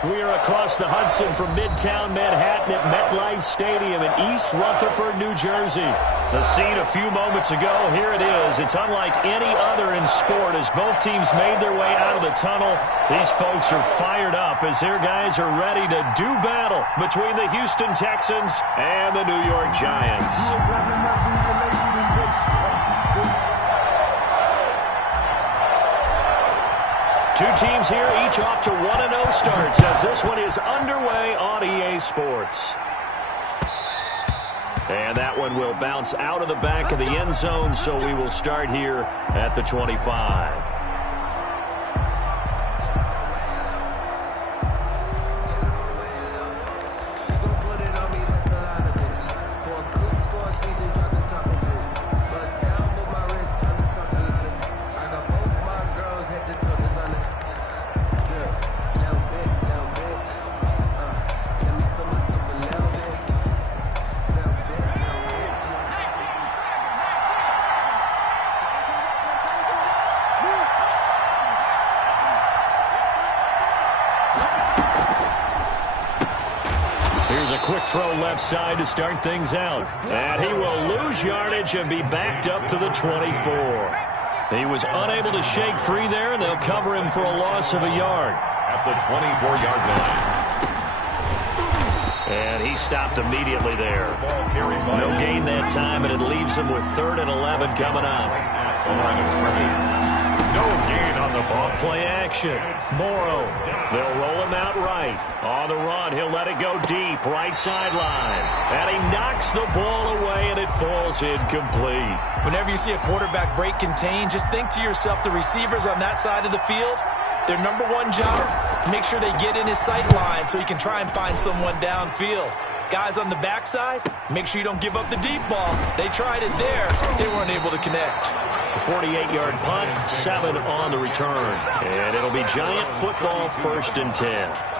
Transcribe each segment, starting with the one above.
We are across the Hudson from Midtown Manhattan at MetLife Stadium in East Rutherford, New Jersey. The scene a few moments ago, here it is. It's unlike any other in sport as both teams made their way out of the tunnel. These folks are fired up as their guys are ready to do battle between the Houston Texans and the New York Giants. Two teams here, each off to 1-0 starts as this one is underway on EA Sports. And that one will bounce out of the back of the end zone, so we will start here at the 25. Quick throw left side to start things out. And he will lose yardage and be backed up to the 24. He was unable to shake free there, and they'll cover him for a loss of a yard. At the 24-yard line. And he stopped immediately there. No gain that time, and it leaves him with 3rd and 11 coming up. No gain on the ball. Play action. Morrow. They'll roll him out right. On the run, he'll let it go deep. Right sideline. And he knocks the ball away, and it falls incomplete. Whenever you see a quarterback break contain, just think to yourself, the receivers on that side of the field, their number one job, make sure they get in his sight line so he can try and find someone downfield. Guys on the backside, make sure you don't give up the deep ball. They tried it there. They weren't able to connect. A 48-yard punt, 7 on the return. And it'll be Giant football, 1st and 10.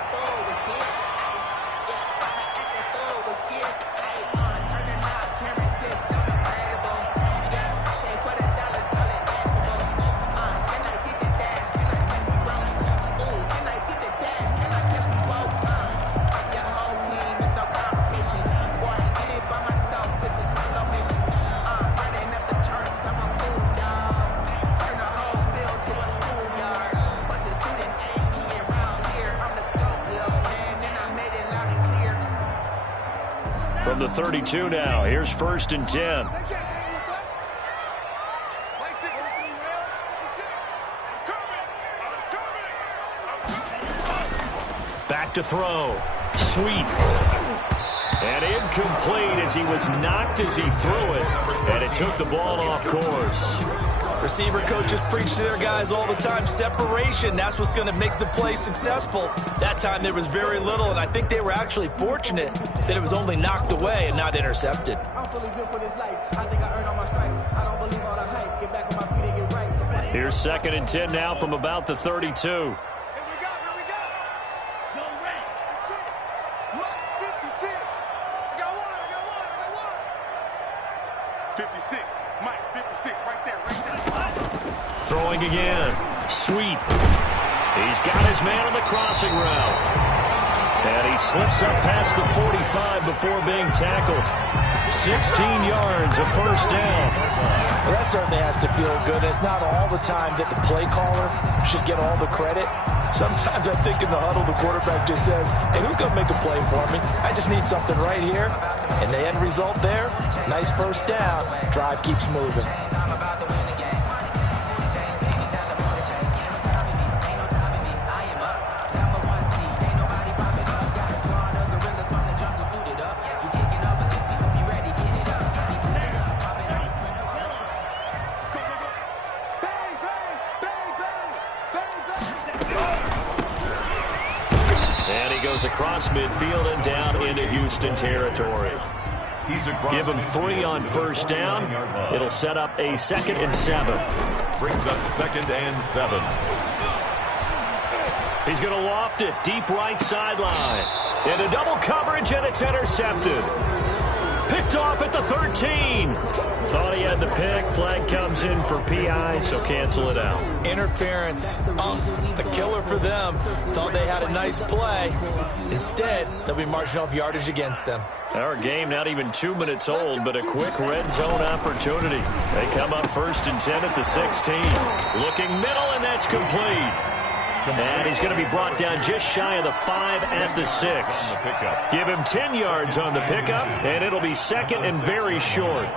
From the 32 now, here's 1st and 10. Back to throw. Sweep. And incomplete as he was knocked as he threw it. And it took the ball off course. Receiver coaches preach to their guys all the time. Separation, that's what's going to make the play successful. That time there was very little, and I think they were actually fortunate that it was only knocked away and not intercepted. Here's 2nd and 10 now from about the 32. 56, Mike, 56, right there. Throwing again. Sweep. He's got his man on the crossing route. And he slips up past the 45 before being tackled. 16 yards, a 1st down. Well, that certainly has to feel good. It's not all the time that the play caller should get all the credit. Sometimes I think in the huddle, the quarterback just says, hey, who's going to make a play for me? I just need something right here. And the end result there, nice 1st down. Drive keeps moving. Across midfield and down into Houston territory. Give him 3 on 1st down. It'll set up a 2nd and 7. Brings up 2nd and 7. He's going to loft it deep right sideline. Into double coverage, and it's intercepted. Picked off at the 13. Thought he had the pick. Flag comes in for PI, so cancel it out. Interference. A killer for them. Thought they had a nice play. Instead, they'll be marching off yardage against them. Our game not even 2 minutes old, but a quick red zone opportunity. They come up 1st and 10 at the 16. Looking middle, and that's complete. And he's going to be brought down just shy of the 5 at the 6. Give him 10 yards on the pickup, and it'll be 2nd and very short.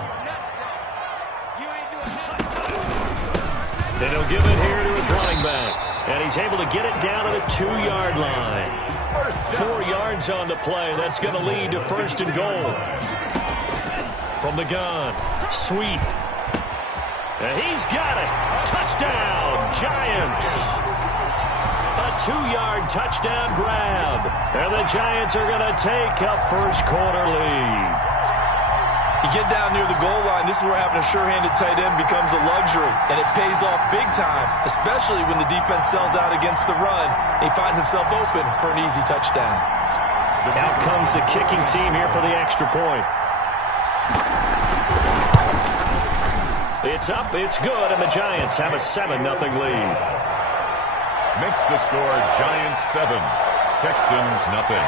And he'll give it here to his running back. And he's able to get it down to the 2-yard line. 4 yards on the play. That's going to lead to 1st and goal. From the gun, sweep. And he's got it. Touchdown, Giants. A 2-yard touchdown grab. And the Giants are going to take a first-quarter lead. You get down near the goal line, this is where having a sure-handed tight end becomes a luxury, and it pays off big time, especially when the defense sells out against the run. He finds himself open for an easy touchdown. Out comes the kicking team here for the extra point. It's up, it's good, and the Giants have a 7-0 lead. Makes the score Giants 7, Texans nothing.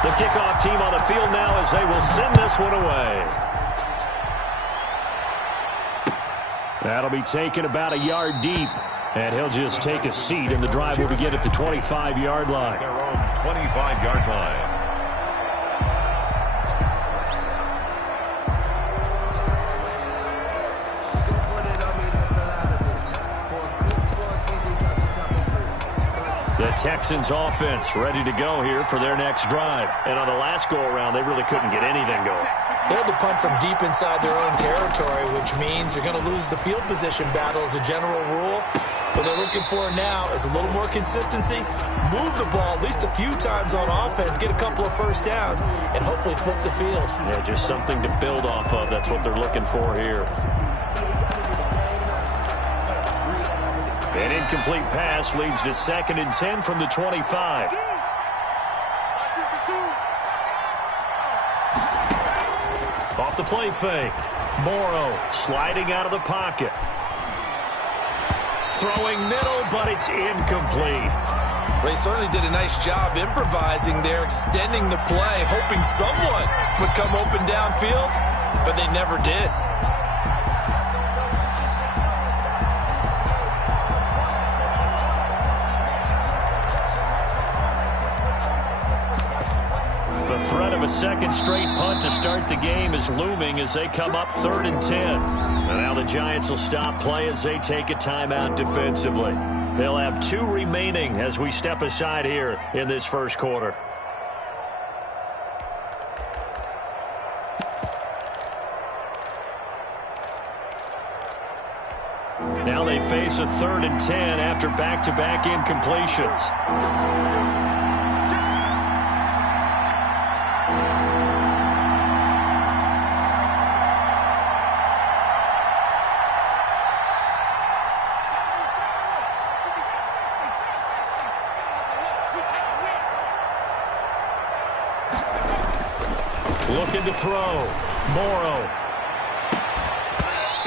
The kickoff team on the field now as they will send this one away. That'll be taken about a yard deep. And he'll just take a seat, and the drive will begin at the 25-yard line. Their own 25-yard line. The Texans offense ready to go here for their next drive. And on the last go-around, they really couldn't get anything going. They had to punt from deep inside their own territory, which means you're going to lose the field position battle as a general rule. What they're looking for now is a little more consistency, move the ball at least a few times on offense, get a couple of first downs, and hopefully flip the field. Yeah, just something to build off of. That's what they're looking for here. An incomplete pass leads to 2nd and 10 from the 25. Off the play fake. Morrow sliding out of the pocket. Throwing middle, but it's incomplete. They certainly did a nice job improvising there, extending the play, hoping someone would come open downfield, but they never did. The threat of a second straight punt to start the game is looming as they come up 3rd and 10. And now the Giants will stop play as they take a timeout defensively. They'll have 2 remaining as we step aside here in this first quarter. Now they face a 3rd and 10 after back-to-back incompletions. Looking to throw. Morrow.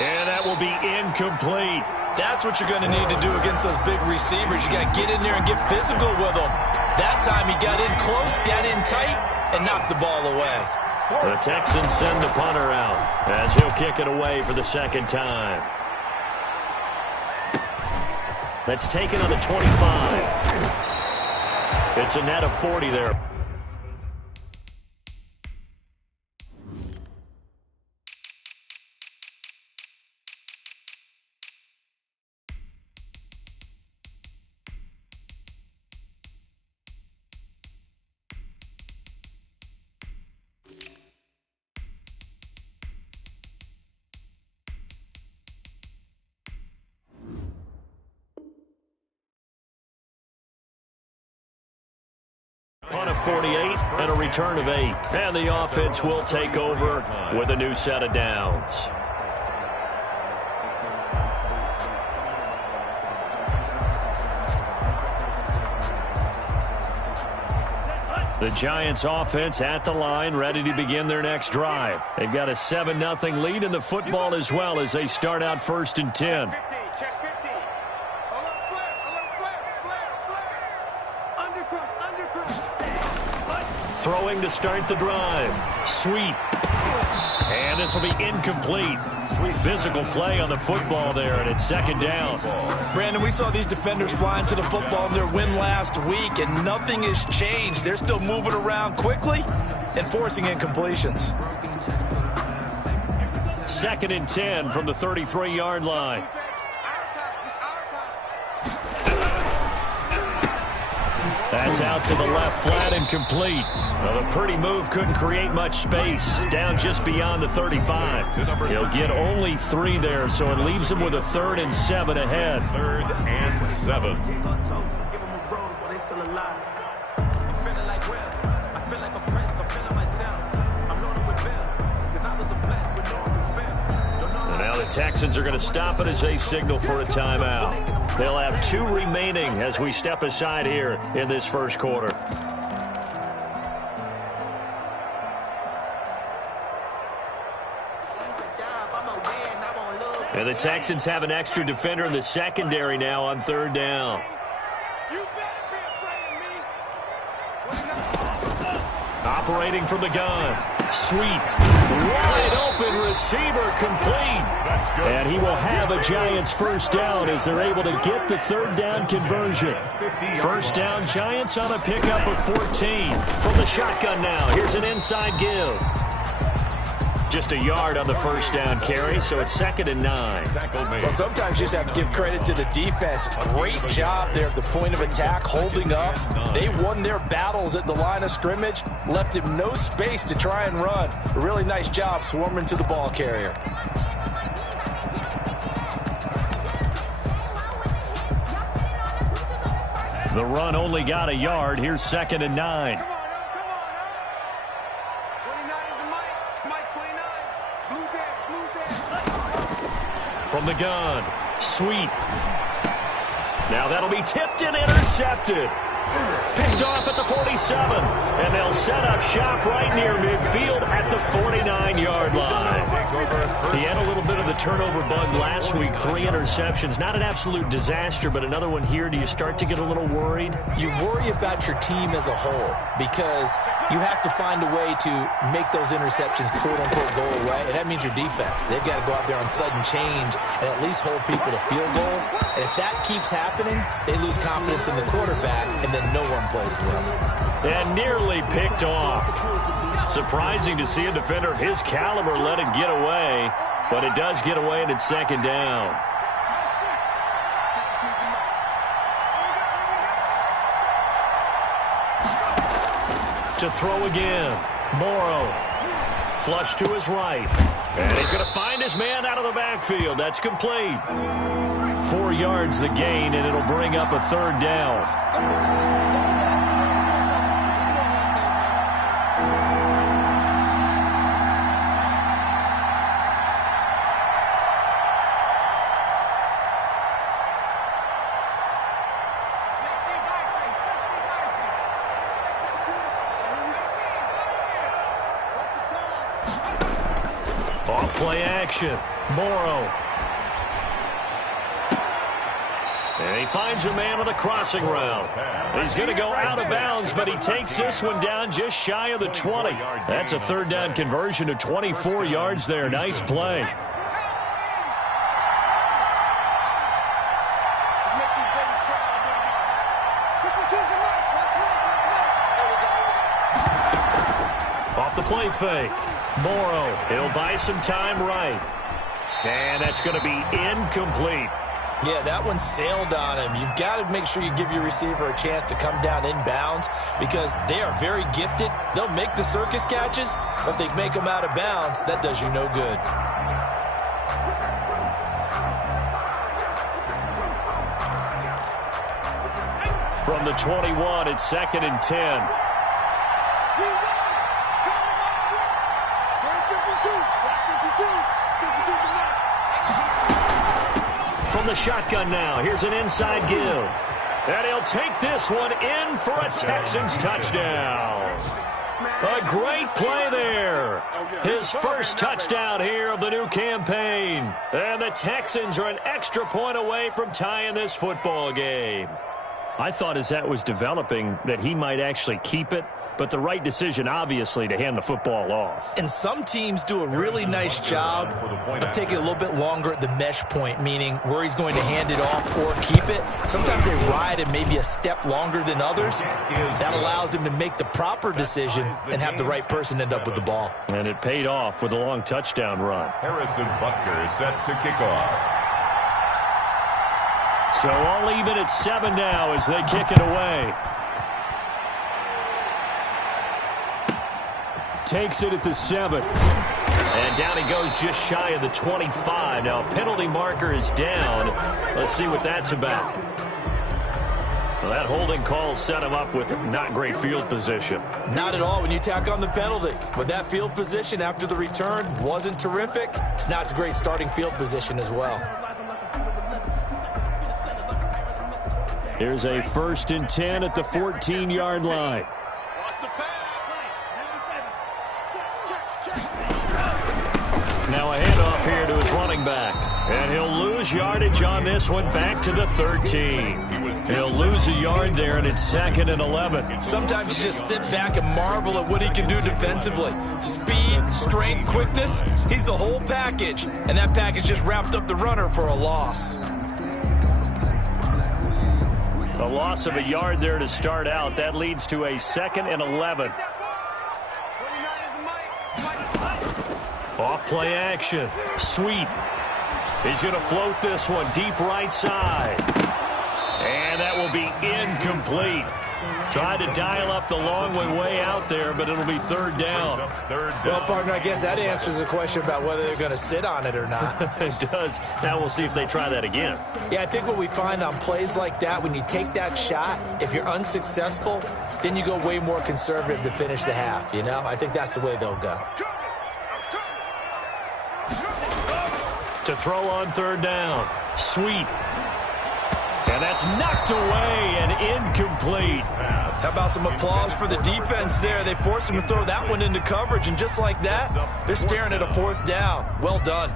And that will be incomplete. That's what you're going to need to do against those big receivers. You got to get in there and get physical with them. That time he got in close, got in tight, and knocked the ball away. The Texans send the punter out as he'll kick it away for the 2nd time. That's taken on the 25. It's a net of 40 there. Punt of 48 and a return of 8. And the offense will take over with a new set of downs. The Giants offense at the line, ready to begin their next drive. They've got a 7-0 lead in the football as well as they start out 1st and 10. Check 50. Alert flare. Throwing to start the drive. Sweep. And this will be incomplete. Physical play on the football there, and it's 2nd down. Brandon, we saw these defenders flying to the football in their win last week, and nothing has changed. They're still moving around quickly and forcing incompletions. 2nd and 10 from the 33-yard line. That's out to the left, flat and complete. Well, a pretty move, couldn't create much space. Down just beyond the 35. He'll get only 3 there, so it leaves him with a 3rd and 7 ahead. 3rd and 7. And now the Texans are going to stop it as they signal for a timeout. They'll have 2 remaining as we step aside here in this first quarter. And the Texans have an extra defender in the secondary now on 3rd down. Operating from the gun. Sweep. Wide open receiver complete. And he will have a Giants 1st down as they're able to get the 3rd down conversion. 1st down Giants on a pickup of 14. From the shotgun now. Here's an inside give. Just a yard on the 1st down carry, so it's 2nd and 9. Well, sometimes you just have to give credit to the defense. Great job there at the point of attack, holding up. They won their battles at the line of scrimmage, left him no space to try and run. A really nice job swarming to the ball carrier. The run only got a yard. Here's 2nd and 9. From the gun, sweep. Now that'll be tipped and intercepted. Picked off at the 47. And they'll set up shop right near midfield at the 49-yard line. He had a little bit of the turnover bug last week. 3 interceptions. Not an absolute disaster, but another one here. Do you start to get a little worried? You worry about your team as a whole because you have to find a way to make those interceptions quote-unquote go away, and that means your defense. They've got to go out there on sudden change and at least hold people to field goals. And if that keeps happening, they lose confidence in the quarterback, and then no one plays well. And nearly picked off. Surprising to see a defender of his caliber let it get away, but it does get away and it's 2nd down. To throw again. Morrow. Flush to his right. And he's going to find his man out of the backfield. That's complete. 4 yards the gain, and it'll bring up a 3rd down. Off-play action. Morrow. And he finds a man on the crossing route. He's going to go out of bounds, but he takes this one down just shy of the 20. That's a 3rd down conversion to 24 yards there. Nice play. Off the play fake. Morrow, he'll buy some time right. And that's going to be incomplete. Yeah, that one sailed on him. You've got to make sure you give your receiver a chance to come down inbounds because they are very gifted. They'll make the circus catches, but if they make them out of bounds, that does you no good. From the 21, it's 2nd and 10. From the shotgun now, here's an inside give. And he'll take this one in for a Texans touchdown. A great play there. His first touchdown here of the new campaign. And the Texans are an extra point away from tying this football game. I thought as that was developing that he might actually keep it, but the right decision, obviously, to hand the football off. And some teams do a really nice job of taking a little bit longer at the mesh point, meaning where he's going to hand it off or keep it. Sometimes they ride it maybe a step longer than others. That allows him to make the proper decision and have the right person end up with the ball. And it paid off with a long touchdown run. Harrison Butker is set to kick off. So all even at 7 now as they kick it away. Takes it at the 7. And down he goes just shy of the 25. Now a penalty marker is down. Let's see what that's about. Well, that holding call set him up with not great field position. Not at all when you tack on the penalty. But that field position after the return wasn't terrific. It's not a great starting field position as well. Here's a 1st and 10 at the 14-yard line. Now a handoff here to his running back. And he'll lose yardage on this one back to the 13. He'll lose a yard there, and it's 2nd and 11. Sometimes you just sit back and marvel at what he can do defensively. Speed, strength, quickness, he's the whole package. And that package just wrapped up the runner for a loss. A loss of a yard there to start out. That leads to a 2nd and 11. Off play action. Sweet. He's going to float this one deep right side. And that will be incomplete. Tried to dial up the long way out there, but it'll be 3rd down. Well, partner, I guess that answers the question about whether they're going to sit on it or not. It does. Now we'll see if they try that again. Yeah, I think what we find on plays like that, when you take that shot, if you're unsuccessful, then you go way more conservative to finish the half, you know? I think that's the way they'll go. To throw on 3rd down. Sweet. And that's knocked away and incomplete. How about some applause for the defense there? They forced him to throw that one into coverage, and just like that, they're staring at a 4th down. Well done.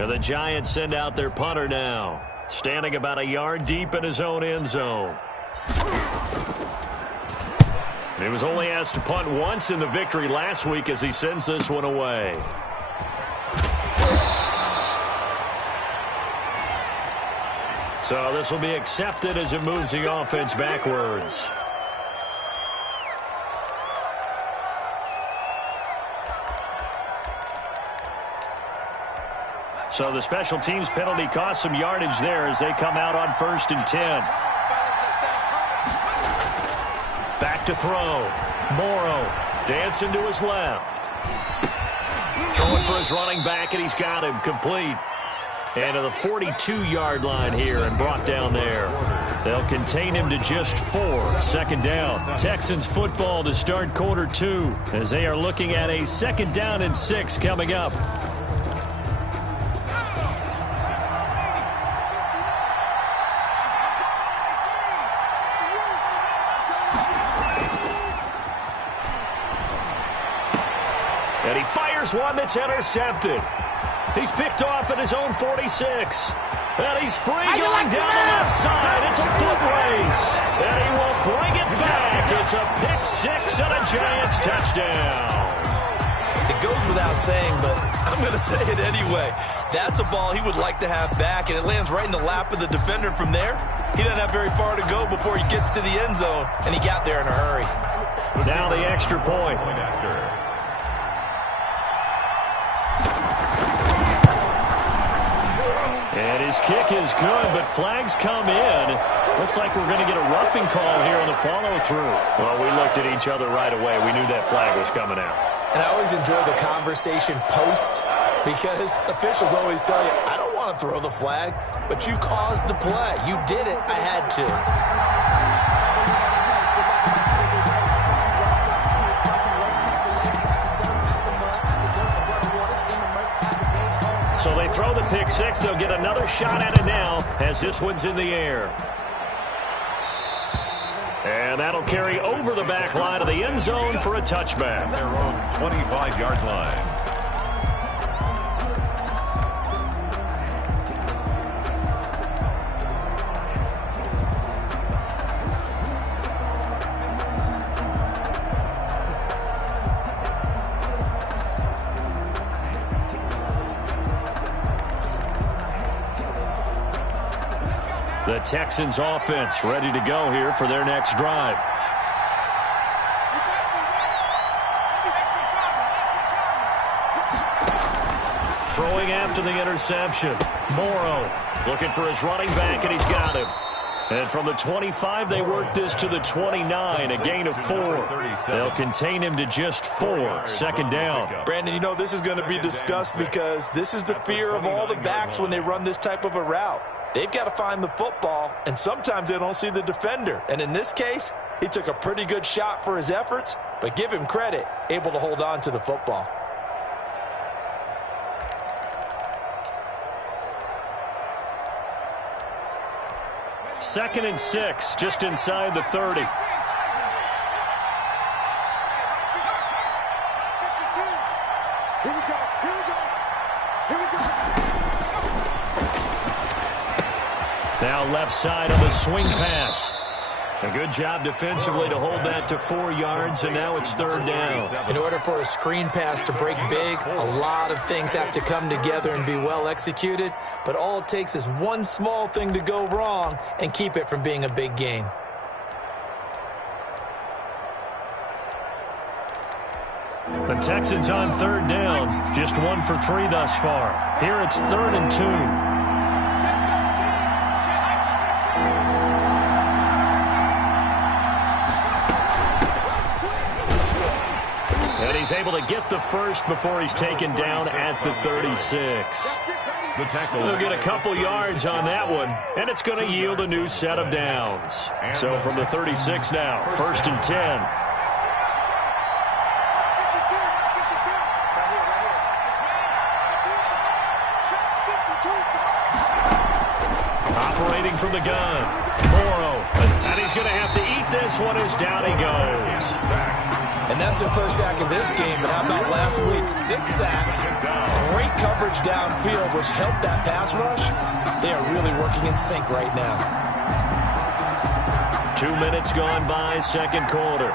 And the Giants send out their punter now, standing about a yard deep in his own end zone. He was only asked to punt once in the victory last week as he sends this one away. So this will be accepted as it moves the offense backwards. So the special teams penalty cost some yardage there as they come out on 1st and 10. Back to throw. Morrow dancing to his left. Throwing for his running back, and he's got him complete. And to the 42-yard line here and brought down there. They'll contain him to just 4. 2nd down. Texans football to start quarter 2 as they are looking at a 2nd down and 6 coming up. And he fires one that's intercepted. He's picked off at his own 46. And he's free going down the left side. It's a foot race. And he will bring it back. It's a pick 6 and a Giants touchdown. It goes without saying, but I'm going to say it anyway. That's a ball he would like to have back, and it lands right in the lap of the defender from there. He doesn't have very far to go before he gets to the end zone, and he got there in a hurry. Now the extra point. And his kick is good, but flags come in. Looks like we're going to get a roughing call here on the follow-through. Well, we looked at each other right away. We knew that flag was coming out. And I always enjoy the conversation post because officials always tell you, I don't want to throw the flag, but you caused the play. You did it. I had to. So they throw the pick six. They'll get another shot at it now as this one's in the air. And that'll carry over the back line of the end zone for a touchback. Their own 25-yard line. The Texans offense ready to go here for their next drive. Throwing after the interception. Morrow looking for his running back, and he's got him. And from the 25, they work this to the 29, a gain of 4. They'll contain him to just 4. Second down. Brandon, you know this is going to be discussed because this is the fear of all the backs when they run this type of a route. They've got to find the football, and sometimes they don't see the defender. And in this case, he took a pretty good shot for his efforts, but give him credit, able to hold on to the football. Second and 6, just inside the 30. Now left side of the swing pass. A good job defensively to hold that to 4 yards, and now it's third down. In order for a screen pass to break big, a lot of things have to come together and be well executed, but all it takes is one small thing to go wrong and keep it from being a big game. The Texans on third down, just 1 for 3 thus far. Here it's 3rd and 2. And he's able to get the first before he's taken down at the 36. They'll get a couple yards on that one, and it's going to yield a new set of downs. So from the 36 now, 1st and 10. Operating from the gun, Morrow, and he's going to have to eat this one as down he goes. And that's their first sack of this game, but how about last week? 6 sacks, great coverage downfield, which helped that pass rush. They are really working in sync right now. 2 minutes gone by, second quarter.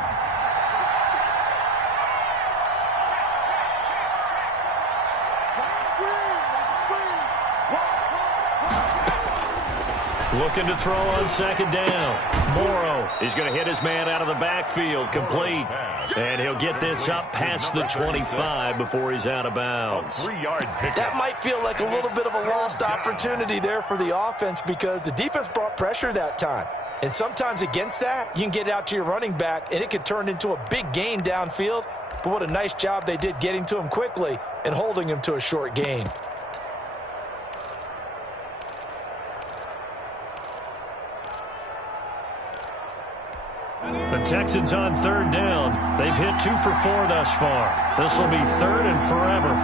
Looking to throw on second down. Morrow is going to hit his man out of the backfield, complete. And he'll get this up past the 25 before he's out of bounds. That might feel like a little bit of a lost opportunity there for the offense because the defense brought pressure that time. And sometimes against that, you can get out to your running back, and it could turn into a big gain downfield. But what a nice job they did getting to him quickly and holding him to a short gain. The Texans on third down. They've hit 2 for 4 thus far. This will be 3rd and forever.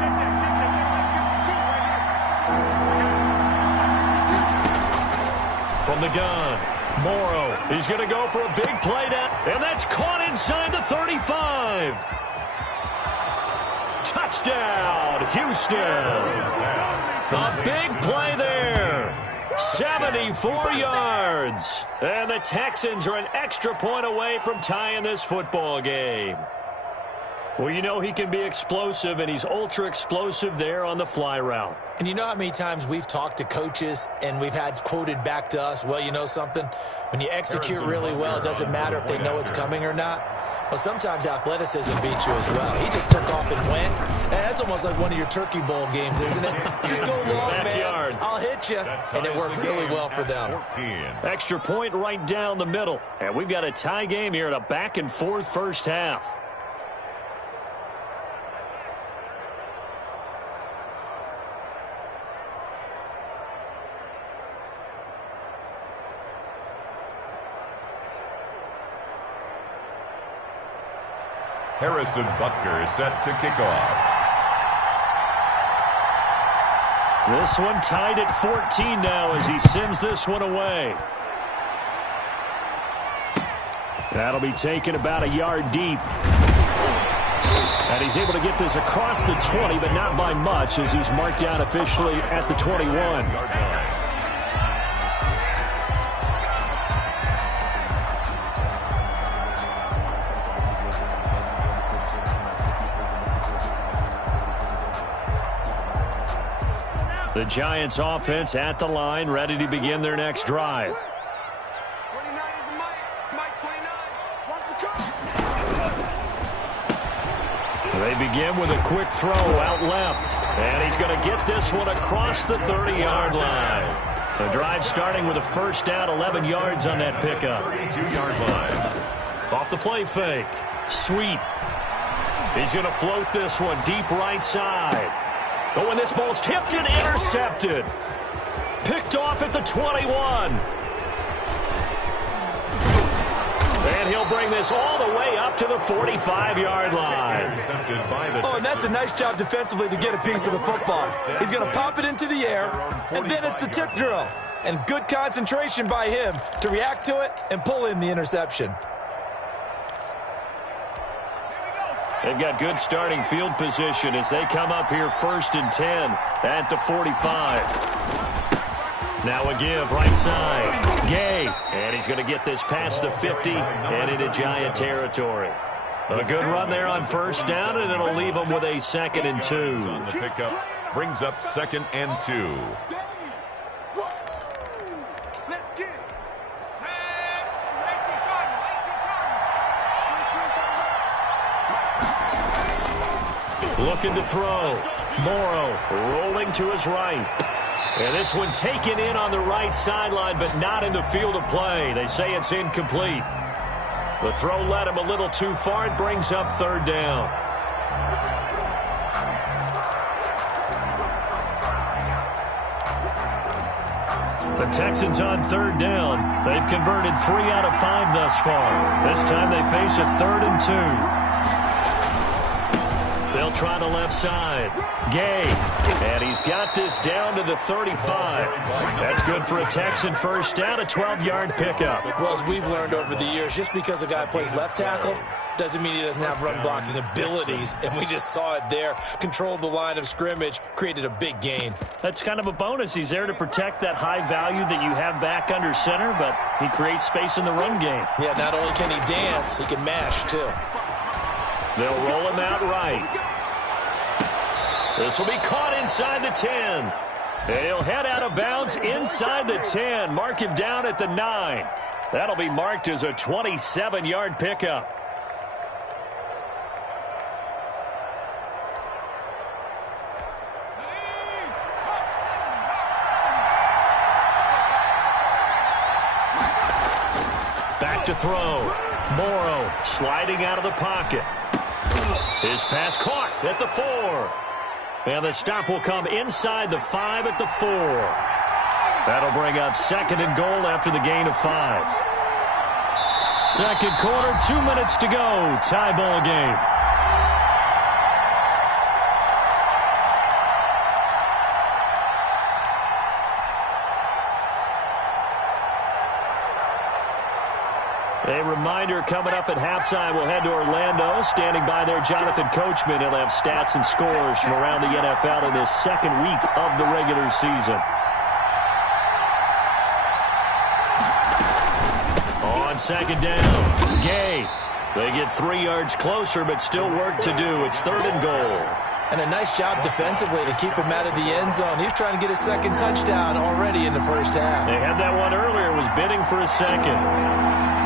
From the gun, Morrow. He's going to go for a big play down, and that's caught inside the 35. Touchdown, Houston. A big play there. 74 yards. And the Texans are an extra point away from tying this football game. Well, you know he can be explosive, and he's ultra-explosive there on the fly route. And you know how many times we've talked to coaches and we've had quoted back to us, well, you know something? When you execute really well, it doesn't matter if they know it's coming or not. Well, sometimes athleticism beats you as well. He just took off and went. And that's almost like one of your Turkey Bowl games, isn't it? Just go long, Backyard. man. I'll hit you. And it worked really well for them. Extra point right down the middle. And we've got a tie game here in a back-and-forth first half. Harrison Butker is set to kick off. This one tied at 14 now as he sends this one away. That'll be taken about a yard deep. And he's able to get this across the 20, but not by much as he's marked down officially at the 21. The Giants offense at the line, ready to begin their next drive. 29 is the Mike 29. Watch the cut. They begin with a quick throw out left. And he's going to get this one across the 30-yard line. The drive starting with a first down, 11 yards on that pickup. 32-yard line. Off the play fake. Sweep. He's going to float this one deep right side. But when this ball's tipped and intercepted. Picked off at the 21. And he'll bring this all the way up to the 45-yard line. Oh, and that's a nice job defensively to get a piece of the football. He's going to pop it into the air, and then it's the tip drill. And good concentration by him to react to it and pull in the interception. They've got good starting field position as they come up here 1st and 10 at the 45. Now a give right side. Gay. And he's going to get this past the 50 and into Giant territory. A good run there on first down, and it'll leave them with a 2nd and 2. On the pickup brings up 2nd and 2. Let's get it. Looking to throw. Morrow rolling to his right. And this one taken in on the right sideline, but not in the field of play. They say it's incomplete. The throw led him a little too far. It brings up 3rd down. The Texans on 3rd down. They've converted 3 out of 5 thus far. This time they face a 3rd and 2. They'll try the left side. Gay. And he's got this down to the 35. That's good for a Texan first down, a 12-yard pickup. Well, as we've learned over the years, just because a guy plays left tackle doesn't mean he doesn't have run blocking abilities. And we just saw it there. Controlled the line of scrimmage, created a big gain. That's kind of a bonus. He's there to protect that high value that you have back under center, but he creates space in the run game. Yeah, not only can he dance, he can mash, too. They'll roll him out right. This will be caught inside the 10. And he'll head out of bounds inside the 10. Mark him down at the 9. That'll be marked as a 27-yard pickup. Back to throw. Morrow sliding out of the pocket. His pass caught at the 4. And the stop will come inside the 5 at the 4. That'll bring up 2nd and goal after the gain of 5. Second quarter, 2 minutes to go. Tie ball game. A reminder coming up at halftime, we'll head to Orlando. Standing by there, Jonathan Coachman. He'll have stats and scores from around the NFL in this 2nd week of the regular season. On 2nd down, Gay. They get 3 yards closer, but still work to do. It's 3rd and goal. And a nice job defensively to keep him out of the end zone. He's trying to get his 2nd touchdown already in the first half. They had that one earlier, was bidding for a 2nd.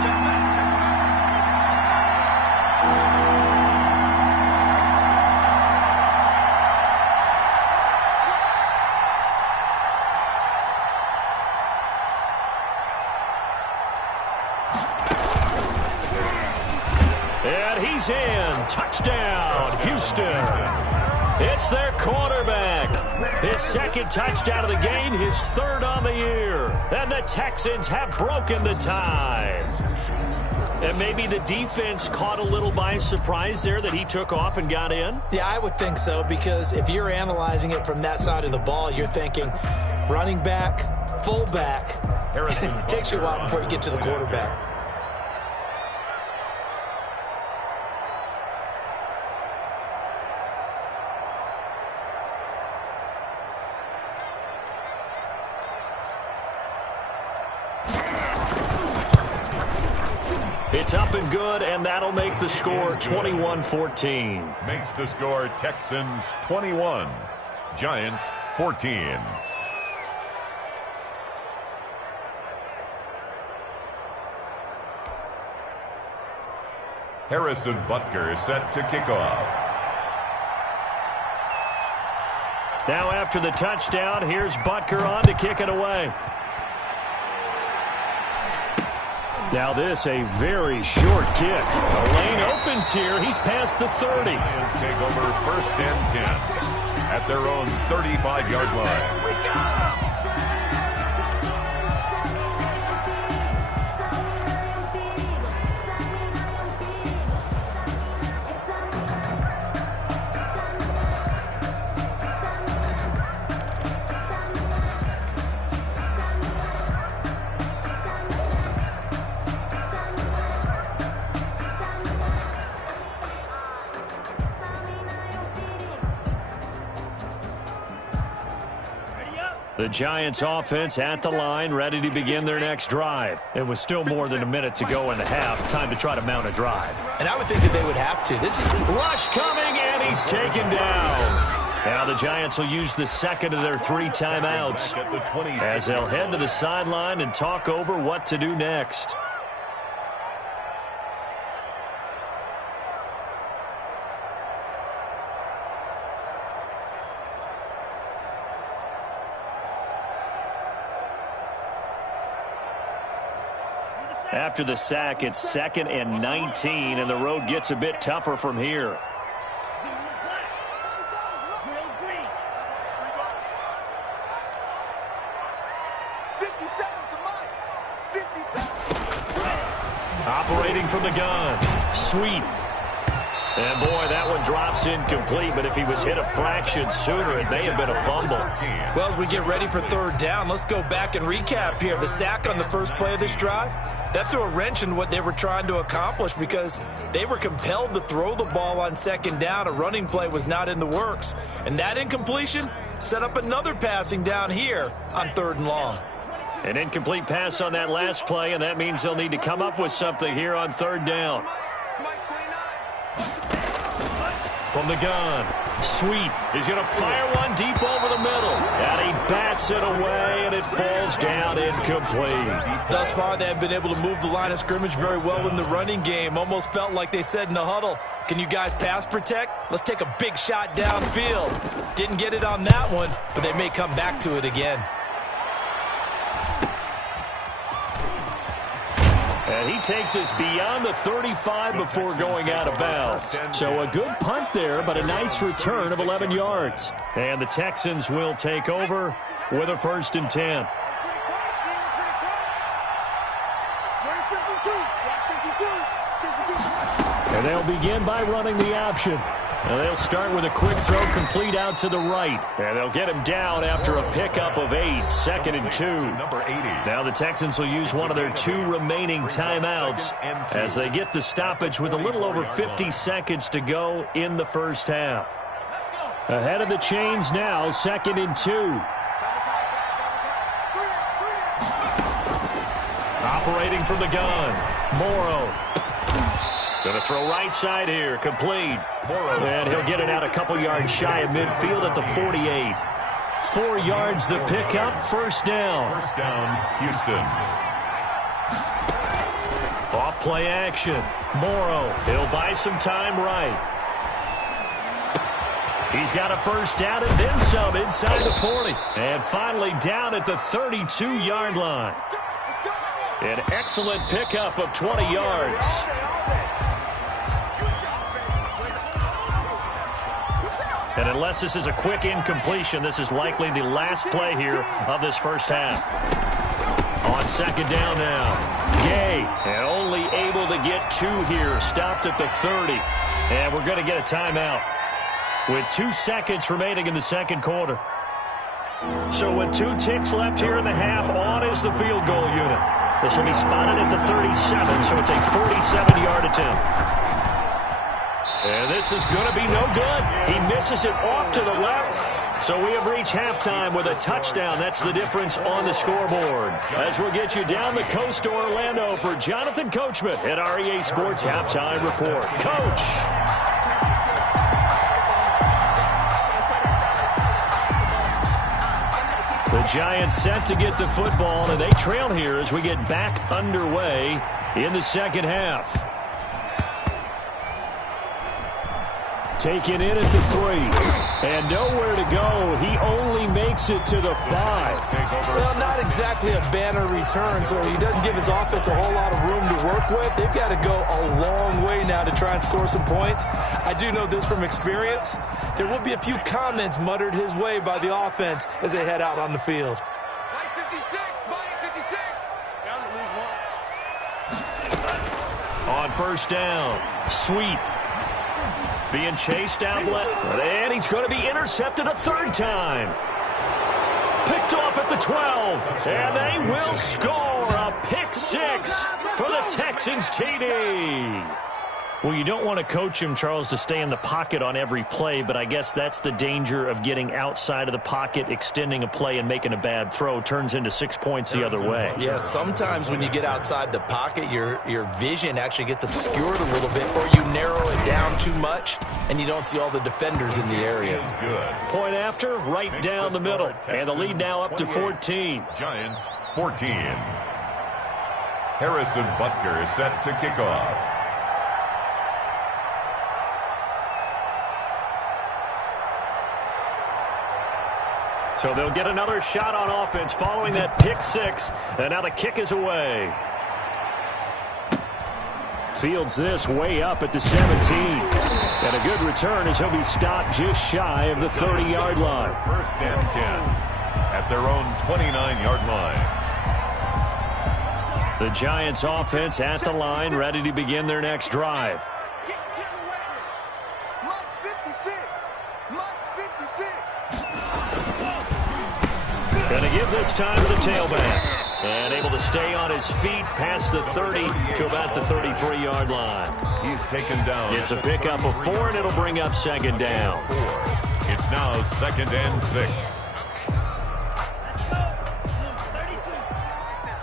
And he's in. Touchdown, Houston. It's their quarterback. His 2nd touchdown of the game, his 3rd on the year. And the Texans have broken the tie. And maybe the defense caught a little by surprise there that he took off and got in? Yeah, I would think so, because if you're analyzing it from that side of the ball, you're thinking running back, fullback. It takes you a while before you get to the quarterback. It's up and good, and that'll make the score 21-14. Makes the score Texans 21, Giants 14. Harrison Butker set to kick off. Now after the touchdown, here's Butker on to kick it away. Now this, a very short kick. The lane opens here. He's past the 30. Lions take over 1st and 10 at their own 35-yard line. The Giants offense at the line, ready to begin their next drive. It was still more than a minute to go in the half. Time to try to mount a drive. And I would think that they would have to. This is rush coming, and he's taken down. Now the Giants will use the second of their 3 timeouts as they'll head to the sideline and talk over what to do next. After the sack, it's 2nd and 19, and the road gets a bit tougher from here. Operating from the gun. Sweet. And, boy, that one drops incomplete, but if he was hit a fraction sooner, it may have been a fumble. Well, as we get ready for 3rd down, let's go back and recap here. The sack on the first play of this drive, that threw a wrench in what they were trying to accomplish because they were compelled to throw the ball on 2nd down. A running play was not in the works. And that incompletion set up another passing down here on 3rd and long. An incomplete pass on that last play, and that means they'll need to come up with something here on 3rd down. From the gun, Sweet. He's going to fire one deep over the middle. And he bats it away, and it falls down incomplete. Thus far, they have been able to move the line of scrimmage very well in the running game. Almost felt like they said in the huddle, can you guys pass protect? Let's take a big shot downfield. Didn't get it on that one, but they may come back to it again. And he takes us beyond the 35 before going out of bounds. So a good punt there, but a nice return of 11 yards. And the Texans will take over with a 1st and 10. And they'll begin by running the option. And they'll start with a quick throw complete out to the right. And they'll get him down after a pickup of 8, 2nd and 2. Now the Texans will use one of their 2 remaining timeouts as they get the stoppage with a little over 50 seconds to go in the first half. Ahead of the chains now, 2nd and 2. Operating from the gun, Morrow. Going to throw right side here, complete. And he'll get it out a couple yards shy of midfield at the 48. 4 yards the pickup, 1st down. 1st down, Houston. Off play action. Morrow, he'll buy some time right. He's got a 1st down and then some inside the 40. And finally down at the 32-yard line. An excellent pickup of 20 yards. And unless this is a quick incompletion, this is likely the last play here of this first half. On second down now. Gay, and only able to get 2 here. Stopped at the 30. And we're going to get a timeout with 2 seconds remaining in the second quarter. So with 2 ticks left here in the half, on is the field goal unit. This will be spotted at the 37, so it's a 47-yard attempt. And this is going to be no good. He misses it off to the left. So we have reached halftime with a touchdown. That's the difference on the scoreboard. As we'll get you down the coast to Orlando for Jonathan Coachman at REA Sports Halftime Report. Coach. The Giants set to get the football, and they trail here as we get back underway in the second half. Taken in at the 3, and nowhere to go. He only makes it to the 5. Well, not exactly a banner return, so he doesn't give his offense a whole lot of room to work with. They've got to go a long way now to try and score some points. I do know this from experience. There will be a few comments muttered his way by the offense as they head out on the field. Mike 56, Mike 56. Bound to lose 1. On first down, Sweet. Being chased outlet, and he's going to be intercepted a 3rd time. Picked off at the 12, and they will score a pick 6 for the Texans TD. Well, you don't want to coach him, Charles, to stay in the pocket on every play, but I guess that's the danger of getting outside of the pocket, extending a play, and making a bad throw. Turns into 6 points the other way. Yeah, sometimes when you get outside the pocket, your vision actually gets obscured a little bit, or you narrow it down too much, and you don't see all the defenders in the area. Point after, right down the middle, and the lead now up to 14. Giants 14. Harrison Butker is set to kick off. So they'll get another shot on offense following that pick 6. And now the kick is away. Fields this way up at the 17. And a good return as he'll be stopped just shy of the 30-yard line. First and 10 at their own 29-yard line. The Giants offense at the line, ready to begin their next drive. Get away with it. Mike 56. Mike 56. Going to give this time to the tailback. And able to stay on his feet past the 30 to about the 33-yard line. He's taken down. It's a pickup of 4, and it'll bring up second down. It's now 2nd and 6.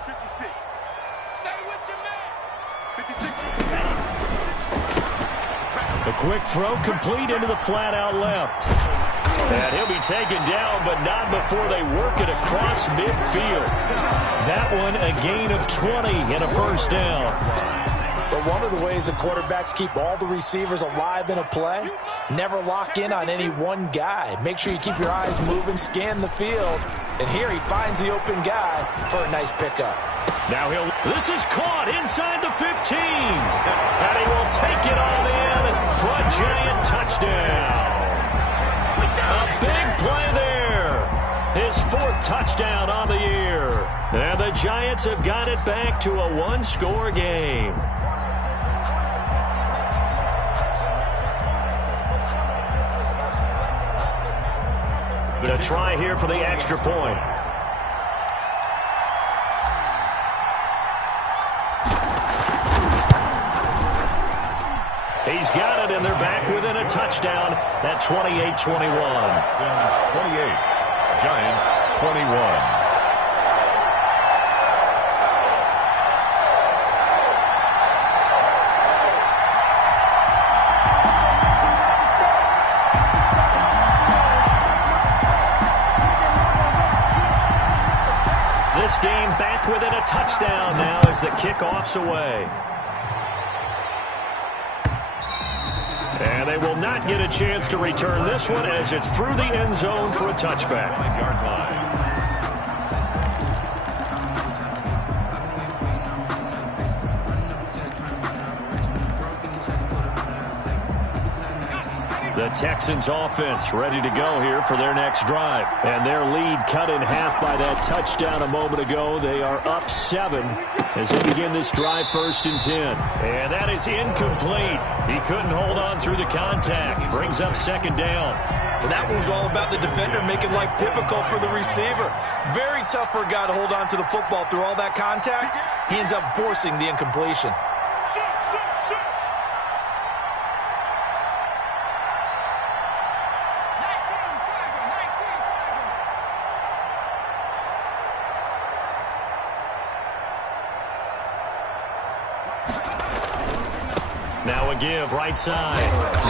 56. Stay with your man. 56. A quick throw complete into the flat out left. And he'll be taken down, but not before they work it across midfield. That one a gain of 20 and a first down. But one of the ways that quarterbacks keep all the receivers alive in a play, never lock in on any one guy. Make sure you keep your eyes moving, scan the field. And here he finds the open guy for a nice pickup. Now this is caught inside the 15. And he will take it all in for a Giant touchdown. A big play there. His 4th touchdown on the year. And the Giants have got it back to a 1-score game. To try here for the extra point. He's got it, and they're back within a touchdown at 28-21. Sims 28, Giants 21. This game back within a touchdown now as the kickoff's away. And they will not get a chance to return this one as it's through the end zone for a touchback. 5-yard line. The The Texans offense ready to go here for their next drive. And their lead cut in half by that touchdown a moment ago. They are up 7 as they begin this drive 1st and 10. And that is incomplete. He couldn't hold on through the contact. Brings up 2nd down. And that one was all about the defender making life difficult for the receiver. Very tough for a guy to hold on to the football through all that contact. He ends up forcing the incompletion. Now a give, right side.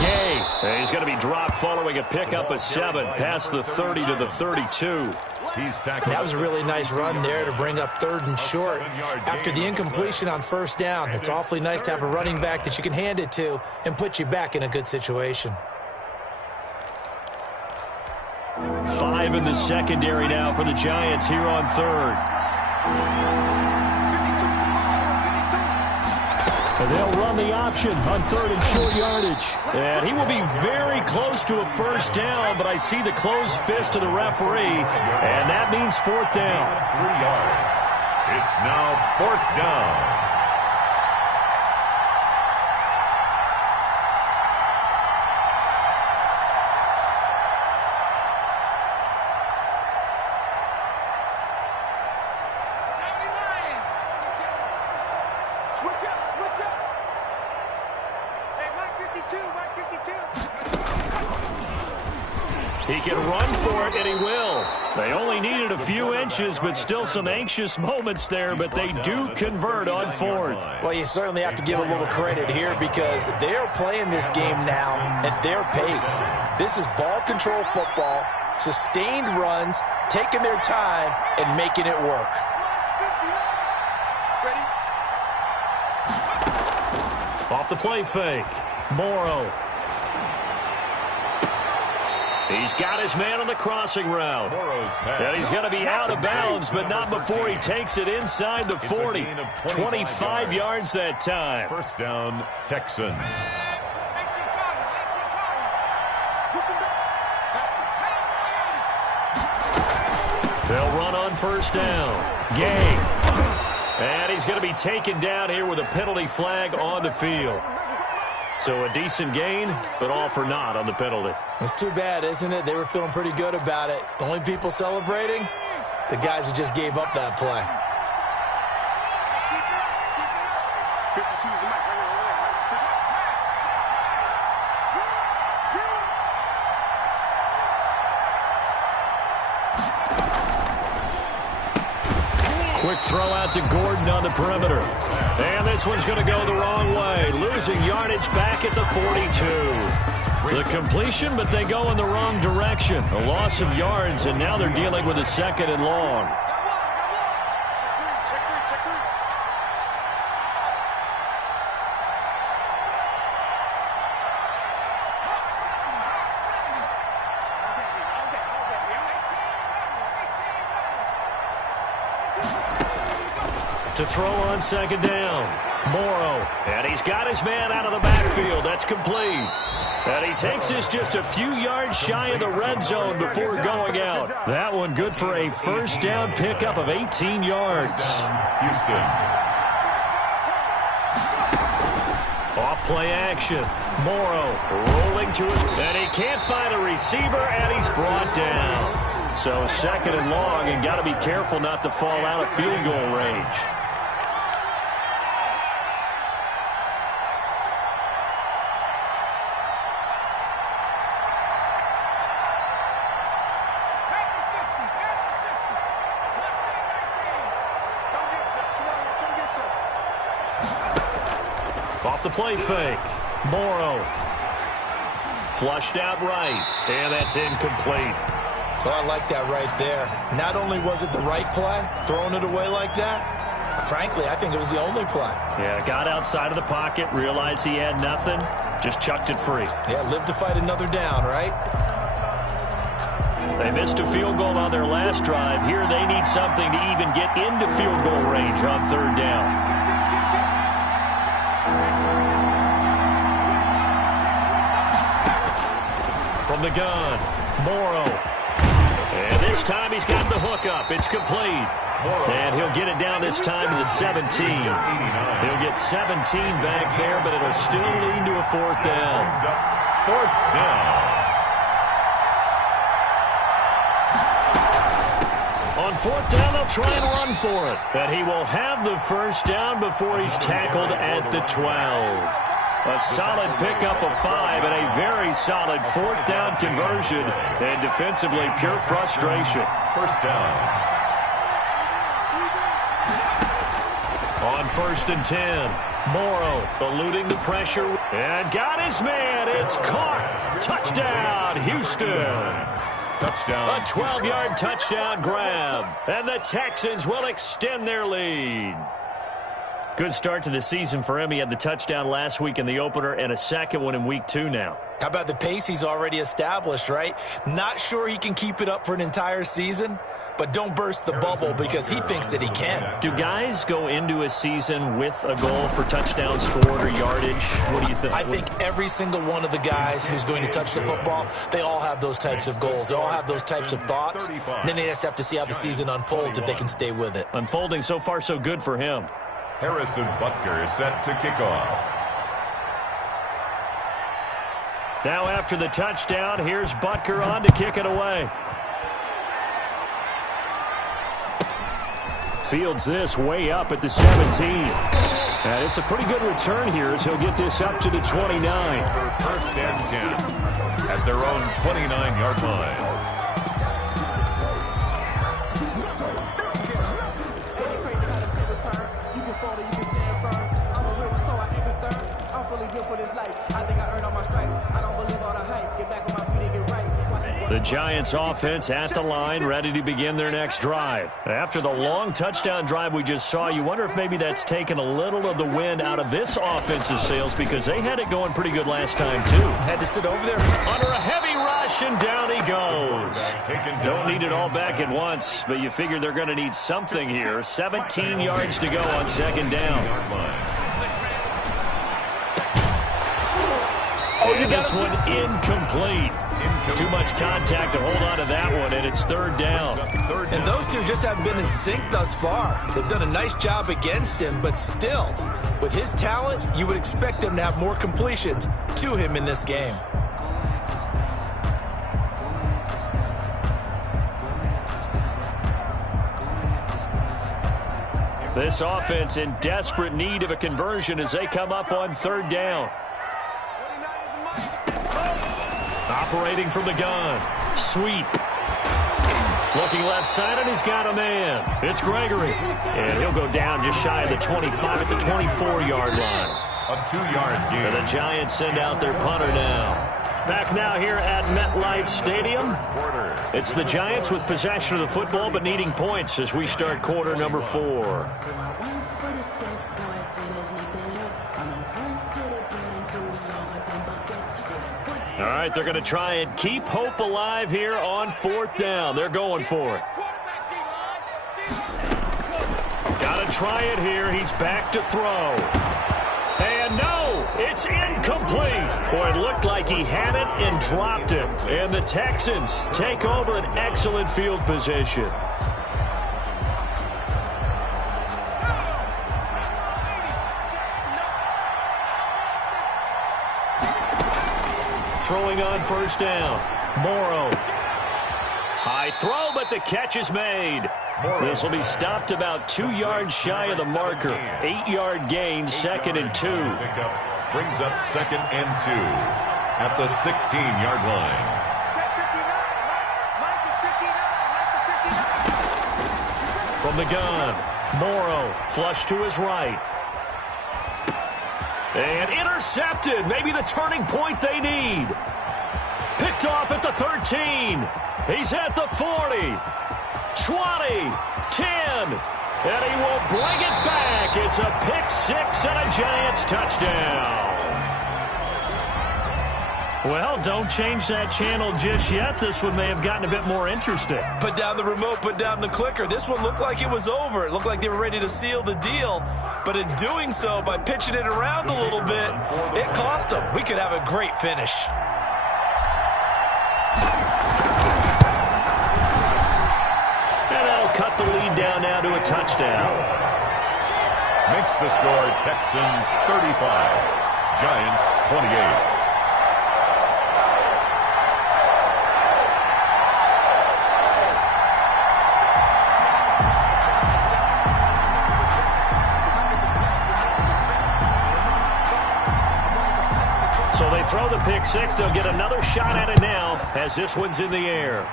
Gay. He's going to be dropped following a pickup of 7 past the 30 to the 32. That was a really nice run there to bring up 3rd and short. After the incompletion on 1st down, it's awfully nice to have a running back that you can hand it to and put you back in a good situation. 5 in the secondary now for the Giants here on 3rd. And they'll run the option on 3rd and short yardage. And he will be very close to a 1st down, but I see the closed fist of the referee, and that means 4th down. 3 yards. It's now 4th down. Switch up, switch up. Hey, Mike 52, Mike 52. He can run for it, and he will. They only needed a few inches, but still some anxious moments there, but they do convert on 4th. Well, you certainly have to give a little credit here because they're playing this game now at their pace. This is ball control football, sustained runs, taking their time, and making it work. Off the play fake. Morrow. He's got his man on the crossing route. And he's going to be out of bounds, but not before he takes it inside the 40. 25 yards that time. 1st down, Texans. They'll run on 1st down. Gay. And he's going to be taken down here with a penalty flag on the field. So a decent gain, but all for naught on the penalty. It's too bad, isn't it? They were feeling pretty good about it. The only people celebrating, the guys who just gave up that play. 52's the mic right Quick throw out to Gordon on the perimeter. And this one's going to go the wrong way. Losing yardage back at the 42. The completion, but they go in the wrong direction. A loss of yards, and now they're dealing with a 2nd and long. To throw on 2nd down. Morrow. And he's got his man out of the backfield. That's complete. And he takes this just a few yards shy of the red zone before going out. That one good for a 1st down pickup of 18 yards. Houston. Off play action. Morrow rolling to his... And he can't find a receiver, and he's brought down. So 2nd and long, and got to be careful not to fall out of field goal range. Off the play fake. Morrow. Flushed out right. And that's incomplete. So I like that right there. Not only was it the right play, throwing it away like that, frankly, I think it was the only play. Yeah, got outside of the pocket, realized he had nothing, just chucked it free. Yeah, live to fight another down, right? They missed a field goal on their last drive. Here they need something to even get into field goal range on 3rd down. From the gun, Morrow. And this time he's got the hook up. It's complete. And he'll get it down this time to the 17. He'll get 17 back there, but it'll still lead to a fourth down. Fourth down. On fourth down, they'll try and run for it. But he will have the first down before he's tackled at the 12. A solid pickup of 5 and a very solid fourth down conversion. And defensively, pure frustration. First down. On 1st and 10, Morrow eluding the pressure and got his man. It's caught. Touchdown, Houston. Touchdown. A 12-yard touchdown grab. And the Texans will extend their lead. Good start to the season for him. He had the touchdown last week in the opener and a second one in week 2 now. How about the pace he's already established, right? Not sure he can keep it up for an entire season, but don't burst the bubble because he thinks that he can. Do guys go into a season with a goal for touchdown scored or yardage? What do you think? I think every single one of the guys who's going to touch the football, they all have those types of goals. They all have those types of thoughts. Then they just have to see how the season unfolds if they can stay with it. Unfolding so far so good for him. Harrison Butker is set to kick off. Now after the touchdown, here's Butker on to kick it away. Fields this way up at the 17. And it's a pretty good return here as he'll get this up to the 29. For first and 10 at their own 29-yard line. The Giants offense at the line, ready to begin their next drive. After the long touchdown drive we just saw, you wonder if maybe that's taken a little of the wind out of this offensive sails because they had it going pretty good last time, too. Had to sit over there. Under a heavy rush, and down he goes. Don't need it all back at once, but you figure they're going to need something here. 17 yards to go on second down. And this one incomplete. Too much contact to hold on to that one, and it's third down. And those two just haven't been in sync thus far. They've done a nice job against him, but still, with his talent, you would expect them to have more completions to him in this game. This offense in desperate need of a conversion as they come up on third down. Operating from the gun. Sweep. Looking left side, and he's got a man. It's Gregory. And he'll go down just shy of the 25 at the 24-yard line. A 2-yard gain. And the Giants send out their punter now. Back now here at MetLife Stadium. It's the Giants with possession of the football but needing points as we start quarter number 4. All right, they're going to try and keep hope alive here on fourth down. They're going for it. Got to try it here. He's back to throw. And no, it's incomplete. Boy, it looked like he had it and dropped it. And the Texans take over an excellent field position. Throwing on first down. Morrow. High throw, but the catch is made. This will be stopped about 2 yards shy of the marker. 8-yard gain, 2nd and 2. Brings up 2nd and 2 at the 16-yard line. From the gun, Morrow flush to his right. And intercepted. Maybe the turning point they need. Picked off at the 13. He's at the 40. 20. 10. And he will bring it back. It's a pick six and a Giants touchdown. Well, don't change that channel just yet. This one may have gotten a bit more interesting. Put down the remote, put down the clicker. This one looked like it was over. It looked like they were ready to seal the deal. But in doing so, by pitching it around a little bit, it cost them. We could have a great finish. down to a touchdown. Makes the score Texans 35, Giants 28. So they throw the pick six. They'll get another shot at it now as this one's in the air.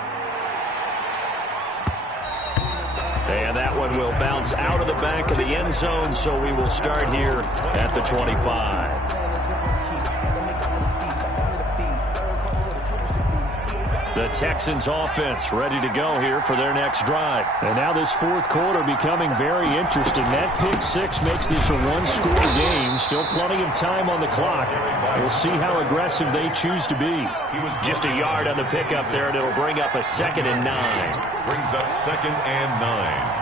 And that one will bounce out of the back of the end zone, so we will start here at the 25. The Texans offense ready to go here for their next drive. And now this fourth quarter becoming very interesting. That pick six makes this a one-score game. Still plenty of time on the clock. We'll see how aggressive they choose to be. Just a yard on the pickup there, and it'll bring up a 2nd and 9. Brings up 2nd and 9.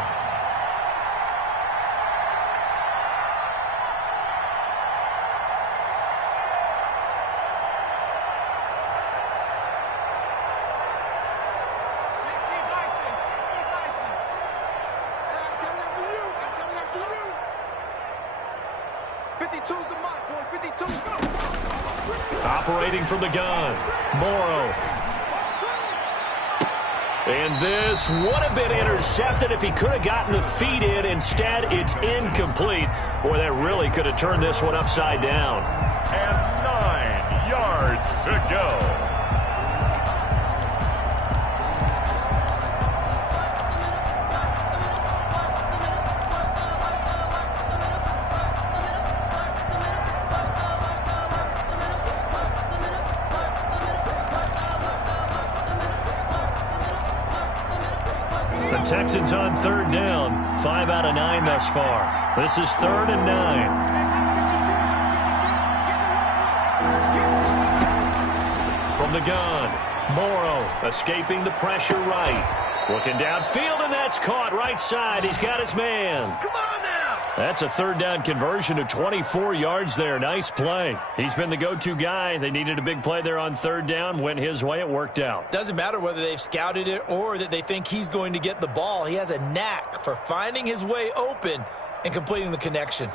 Operating from the gun, Morrow. And this would have been intercepted if he could have gotten the feet in. Instead, it's incomplete. Boy, that really could have turned this one upside down. And 9 yards to go. Texans on 3rd down. 5 out of 9 thus far. This is 3rd and 9. From the gun, Morrow escaping the pressure right. Looking downfield, and that's caught right side. He's got his man. Come on now. That's a 3rd down conversion of 24 yards there. Nice play. He's been the go-to guy. They needed a big play there on 3rd down. Went his way. It worked out. Doesn't matter whether they've scouted it or that they think he's going to get the ball. He has a knack for finding his way open and completing the connection.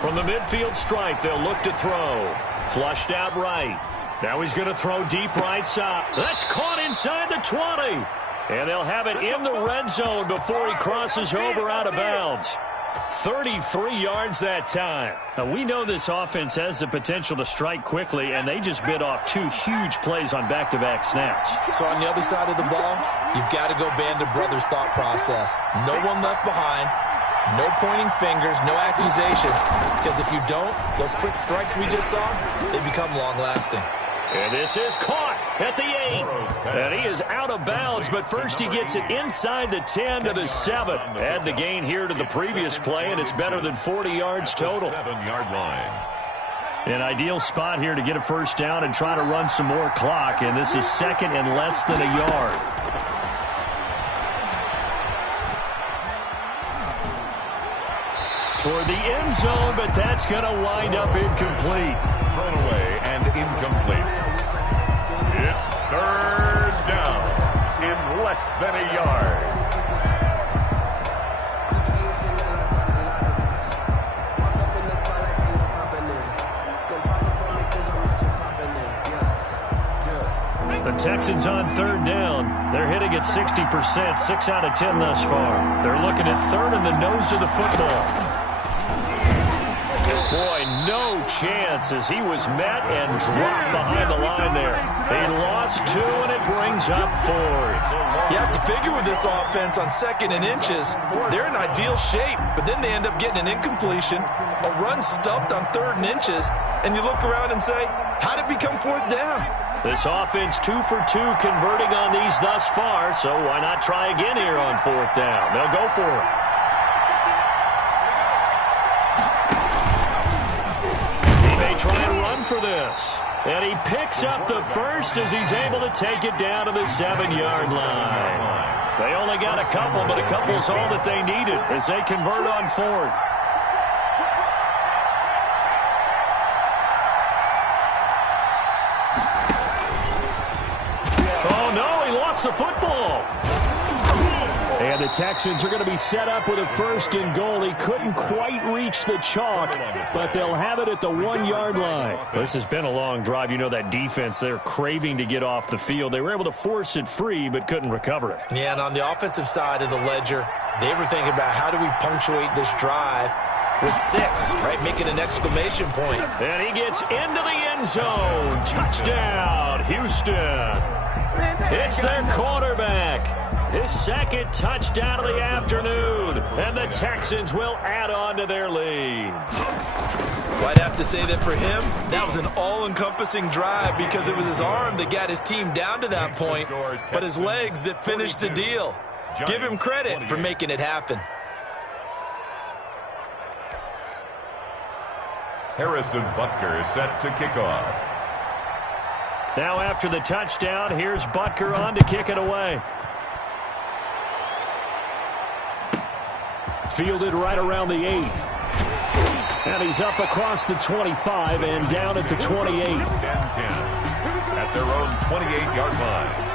From the midfield stripe, they'll look to throw. Flushed out right. Now he's going to throw deep right side. That's caught inside the 20. And they'll have it in the red zone before he crosses over out of bounds. 33 yards that time. Now, we know this offense has the potential to strike quickly, and they just bit off 2 huge plays on back-to-back snaps. So on the other side of the ball, you've got to go Band of Brothers thought process. No one left behind. No pointing fingers, no accusations, because if you don't, those quick strikes we just saw, they become long-lasting. And this is caught at the 8. And he is out of bounds, but first he gets it inside the 10 to the 7. Add the gain here to the previous play, and it's better than 40 yards total. 7-yard line. An ideal spot here to get a first down and try to run some more clock, and this is 2nd and less than a yard. Toward the end zone, but that's going to wind up incomplete. Thrown away and incomplete. It's 3rd down in less than a yard. The Texans on 3rd down. They're hitting at 60%, 6 out of 10 thus far. They're looking at 3rd in the nose of the football. Boy, no chance as he was met and dropped behind the line there. They lost 2, and it brings up 4th. You have to figure with this offense on 2nd and inches, they're in ideal shape, but then they end up getting an incompletion, a run stuffed on 3rd and inches, and you look around and say, how did it become 4th down? This offense 2 for 2 converting on these thus far, so why not try again here on 4th down? They'll go for it. Try and run for this. And he picks up the first as he's able to take it down to the 7-yard line. They only got a couple, but a couple's all that they needed as they convert on fourth. Oh, no, he lost the football. And the Texans are going to be set up with a 1st and goal. He couldn't quite reach the chalk, but they'll have it at the 1-yard line. This has been a long drive. You know that defense, they're craving to get off the field. They were able to force it free, but couldn't recover it. Yeah, and on the offensive side of the ledger, they were thinking about how do we punctuate this drive with 6, right? Making an exclamation point. And he gets into the end zone. Touchdown, Houston. It's their quarterback. His 2nd touchdown of the afternoon. And the Texans will add on to their lead. Well, I'd have to say that for him, that was an all-encompassing drive because it was his arm that got his team down to that point, but his legs that finished the deal. Give him credit for making it happen. Harrison Butker is set to kick off. Now after the touchdown, here's Butker on to kick it away. Fielded right around the 8. And he's up across the 25 and down at the 28. At their own 28-yard line.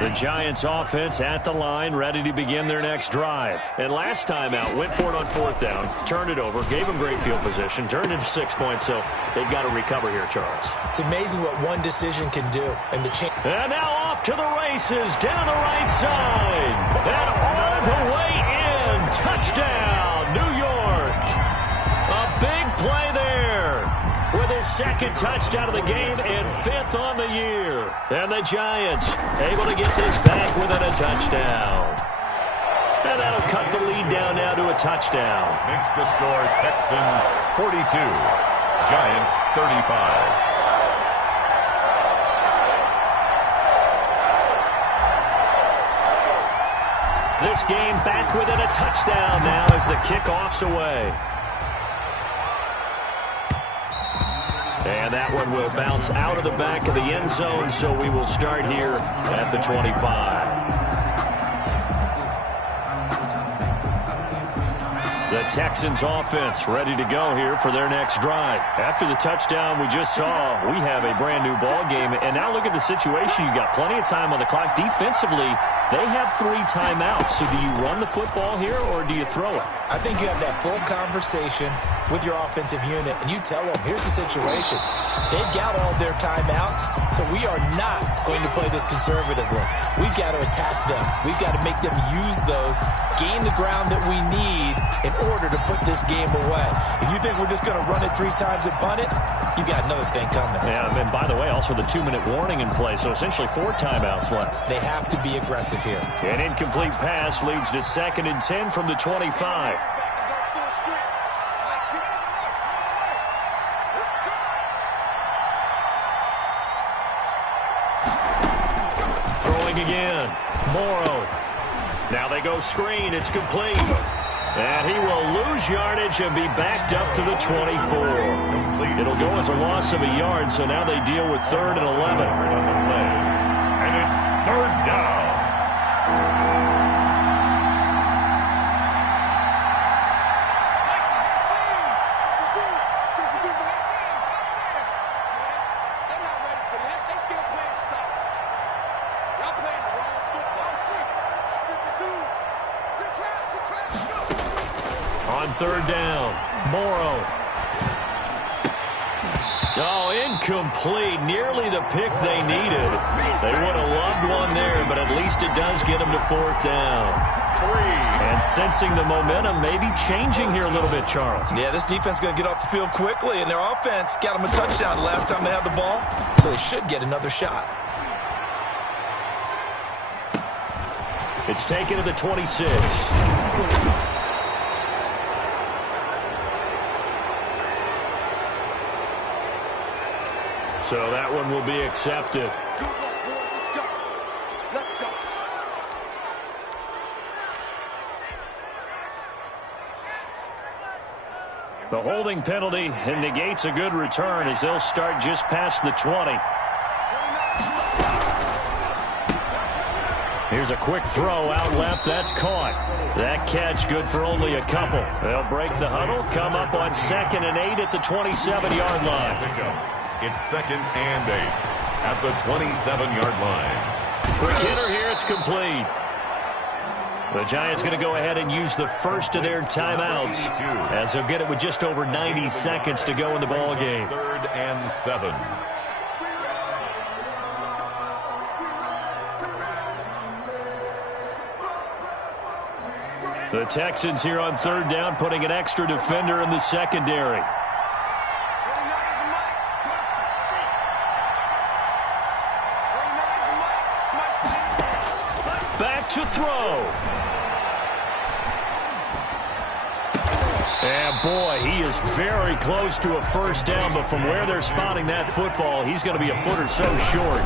The Giants offense at the line, ready to begin their next drive. And last time out, went for it on 4th down, turned it over, gave them great field position, turned into 6 points, so they've got to recover here, Charles. It's amazing what one decision can do. And now off to the races, down the right side, and all the way in. Touchdown, New York. A big play there with his 2nd touchdown of the game and 5th on the year. And the Giants able to get this back within a touchdown. And that'll cut the lead down now to a touchdown. Makes the score Texans 42, Giants 35. This game back within a touchdown now as the kickoff's away. And that one will bounce out of the back of the end zone, so we will start here at the 25. The Texans offense ready to go here for their next drive. After the touchdown we just saw, we have a brand new ball game. And now look at the situation. You've got plenty of time on the clock. Defensively, they have 3 timeouts. So do you run the football here or do you throw it? I think you have that full conversation with your offensive unit, and you tell them, here's the situation. They've got all their timeouts, so we are not going to play this conservatively. We've got to attack them. We've got to make them use those, gain the ground that we need in order to put this game away. If you think we're just going to run it 3 times and punt it, you got another thing coming. Yeah, and by the way, also the 2-minute warning in play, so essentially 4 timeouts left. They have to be aggressive here. An incomplete pass leads to 2nd and 10 from the 25. Again, Morrow. Now they go screen. It's complete. And he will lose yardage and be backed up to the 24. It'll go as a loss of a yard, so now they deal with 3rd and 11. And it's 3rd down. On 3rd down, Morrow. Oh, incomplete. Nearly the pick they needed. They would have loved one there, but at least it does get them to 4th down. 3. And sensing the momentum, maybe changing here a little bit, Charles. Yeah, this defense is going to get off the field quickly, and their offense got them a touchdown the last time they had the ball, so they should get another shot. It's taken to the 26. So that one will be accepted. The holding penalty negates a good return as they'll start just past the 20. Here's a quick throw out left. That's caught. That catch good for only a couple. They'll break the huddle, come up on 2nd and 8 at the 27-yard line. It's 2nd and 8 at the 27-yard line. Quick hitter here. It's complete. The Giants going to go ahead and use the first of their timeouts as they'll get it with just over 90 seconds to go in the ball game. 3rd and 7. The Texans here on 3rd down, putting an extra defender in the secondary. Back to throw. And boy, he is very close to a first down, but from where they're spotting that football, he's going to be a foot or so short.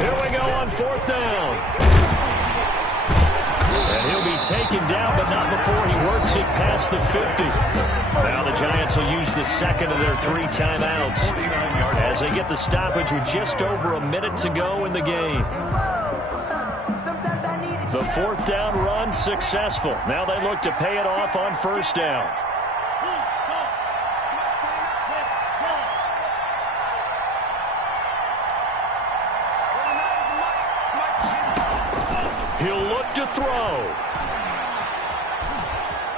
Here we go on 4th down. And he'll be taken down, but not before he works it past the 50. Now the Giants will use the second of their 3 timeouts as they get the stoppage with just over a minute to go in the game. The 4th down run successful. Now they look to pay it off on 1st down. He'll look to throw.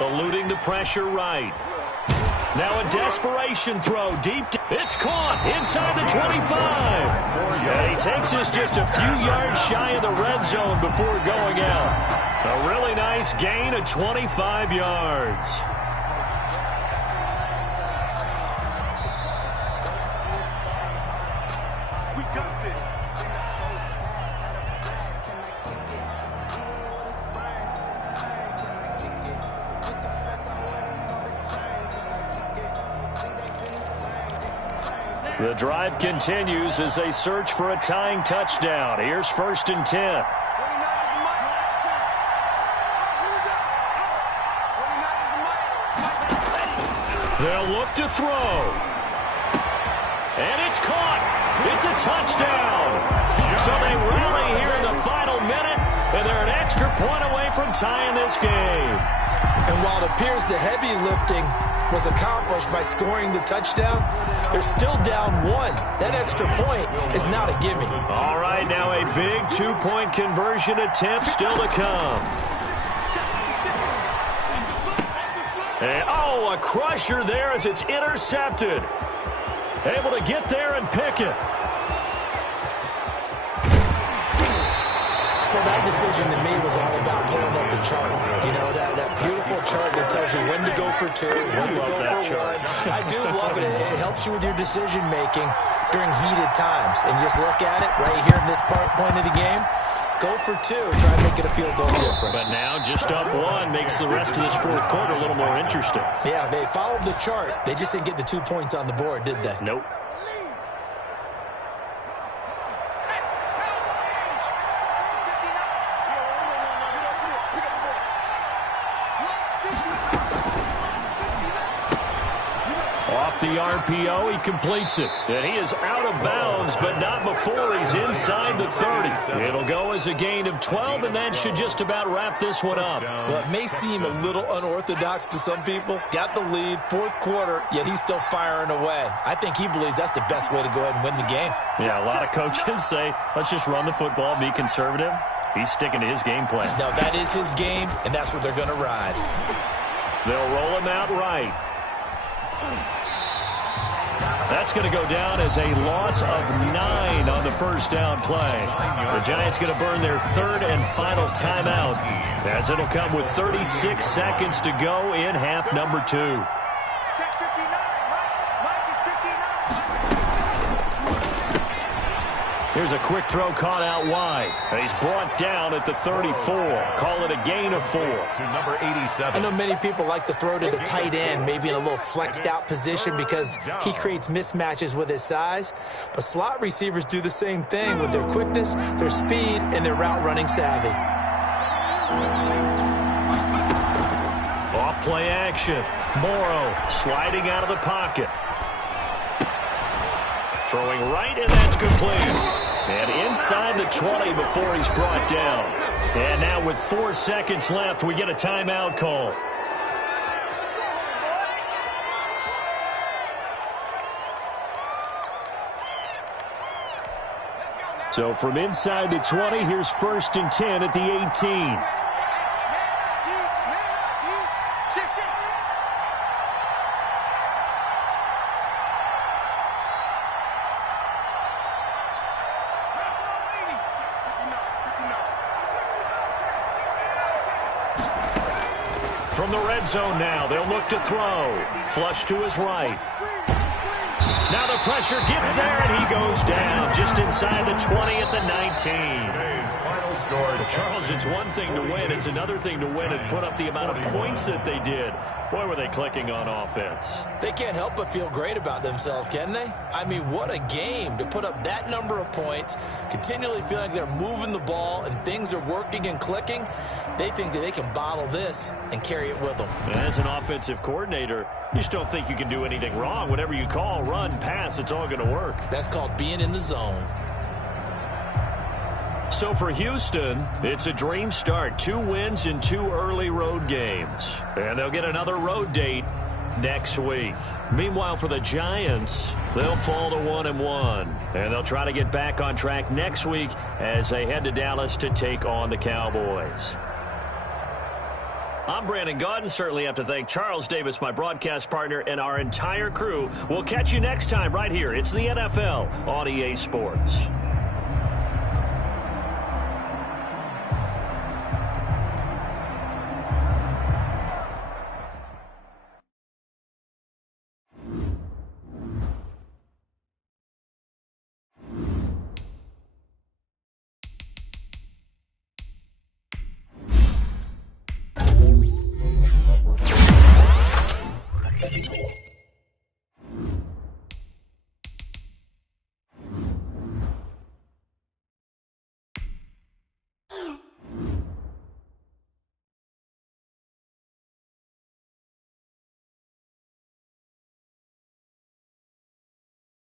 Eluding the pressure right. Now a desperation throw deep. It's caught inside the 25. And he takes this just a few yards shy of the red zone before going out. A really nice gain of 25 yards. We got this. The drive continues as they search for a tying touchdown. Here's 1st and 10. They'll look to throw. And it's caught. It's a touchdown. So they rally here in the final minute, and they're an extra point away from tying this game. And while it appears the heavy lifting was accomplished by scoring the touchdown, they're still down 1. That extra point is not a gimme. All right, now a big 2-point conversion attempt still to come. And, a crusher there as it's intercepted. Able to get there and pick it. Well, that decision to me was all about pulling up the chart. You know, that beautiful chart that tells you when to go for 2, when to go for 1. I do love it. It helps you with your decision-making during heated times. And just look at it right here in this point of the game. Go for 2. Try and make it a field goal difference. But now just up 1 makes the rest of this 4th quarter a little more interesting. Yeah, they followed the chart. They just didn't get the 2 points on the board, did they? Nope. Off the RPO, he completes it. And he is out of bounds, but not before he's inside the 30. It'll go as a gain of 12, and that should just about wrap this one up. Well, it may seem a little unorthodox to some people. Got the lead, 4th quarter, yet he's still firing away. I think he believes that's the best way to go ahead and win the game. Yeah, a lot of coaches say, let's just run the football, be conservative. He's sticking to his game plan. No, that is his game, and that's what they're going to ride. They'll roll him out right. That's going to go down as a loss of 9 on the first down play. The Giants going to burn their 3rd and final timeout as it'll come with 36 seconds to go in half number 2. Check 59, Mike is 59. Here's a quick throw caught out wide. And he's brought down at the 34. Call it a gain of 4. To number 87. I know many people like to throw to the tight end, maybe in a little flexed out position because he creates mismatches with his size. But slot receivers do the same thing with their quickness, their speed, and their route running savvy. Off Play action. Morrow sliding out of the pocket. Throwing right, and that's complete. And inside the 20 before he's brought down. And now with 4 seconds left, we get a timeout call. So from inside the 20, here's 1st and 10 at the 18. From the red zone now, they'll look to throw. Flush to his right. Now the pressure gets there, and he goes down just inside the 20 at the 19. Well, Charles, it's one thing to win. It's another thing to win and put up the amount of points that they did. Boy, were they clicking on offense. They can't help but feel great about themselves, can they? I mean, what a game to put up that number of points, continually feel like they're moving the ball and things are working and clicking. They think that they can bottle this and carry it with them. As an offensive coordinator, you just don't think you can do anything wrong. Whatever you call, run, pass, it's all going to work. That's called being in the zone. So for Houston, it's a dream start. 2 wins in 2 early road games. And they'll get another road date next week. Meanwhile, for the Giants, they'll fall to 1-1. And they'll try to get back on track next week as they head to Dallas to take on the Cowboys. I'm Brandon Gaudin. Certainly have to thank Charles Davis, my broadcast partner, and our entire crew. We'll catch you next time right here. It's the NFL on EA Sports.